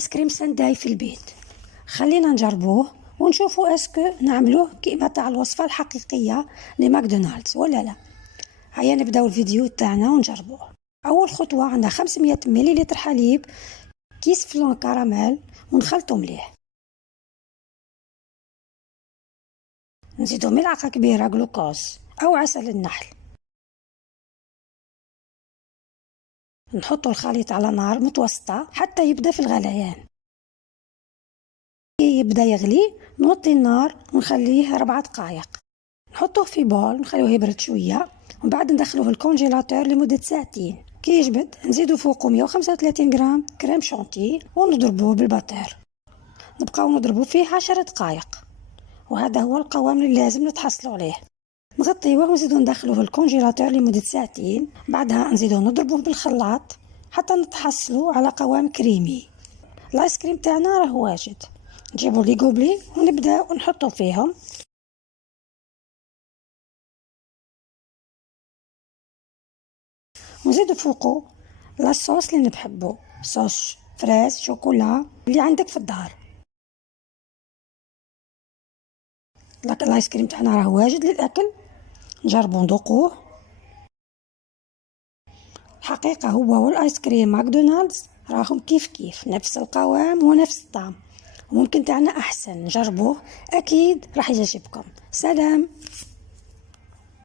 الايس كريم سانداي في البيت. خلينا نجربوه ونشوفوا اسكو نعملوه كيما تاع الوصفه الحقيقيه لماكدونالدز ولا لا. هيا نبداو الفيديو تاعنا ونجربوه. اول خطوه عندنا 500 ملل حليب، كيس فلان كراميل ونخلطو مليح. نزيدو ملعقه كبيره جلوكوز او عسل النحل. نحطو الخليط على نار متوسطه حتى يبدا في الغليان. يبدا يغلي نوطي النار ونخليه 4 دقائق. نحطوه في بول ونخلوه يبرد شويه ومن بعد ندخلوه الكونجيلاتور لمده ساعتين. كي يجبد نزيدو فوقو 135 غرام كريم شونتي ونضربوه بالباتير. نبقاو نضربو فيه 10 دقائق، وهذا هو القوام اللي لازم نتحصلوا عليه. نغطيوه ونزيدو ندخلوه الكونجيلاتور لمده ساعتين، بعدها نزيدو نضربوه بالخلاط حتى نتحصلوا على قوام كريمي. الايس كريم تاعنا راه واجد. نجيبو لي غوبلي ونبداو نحطو فيهم ونزيدو فوقو لاصوص اللي نحبو، صوص فريز شوكولا اللي عندك في الدار. لكن الايس كريم تاعنا راه واجد للاكل، نجربو ندوقوه. الحقيقه هو والايس كريم ماكدونالدز راهم كيف نفس القوام ونفس الطعم، وممكن تاعنا احسن. نجربوه اكيد راح يعجبكم. سلام.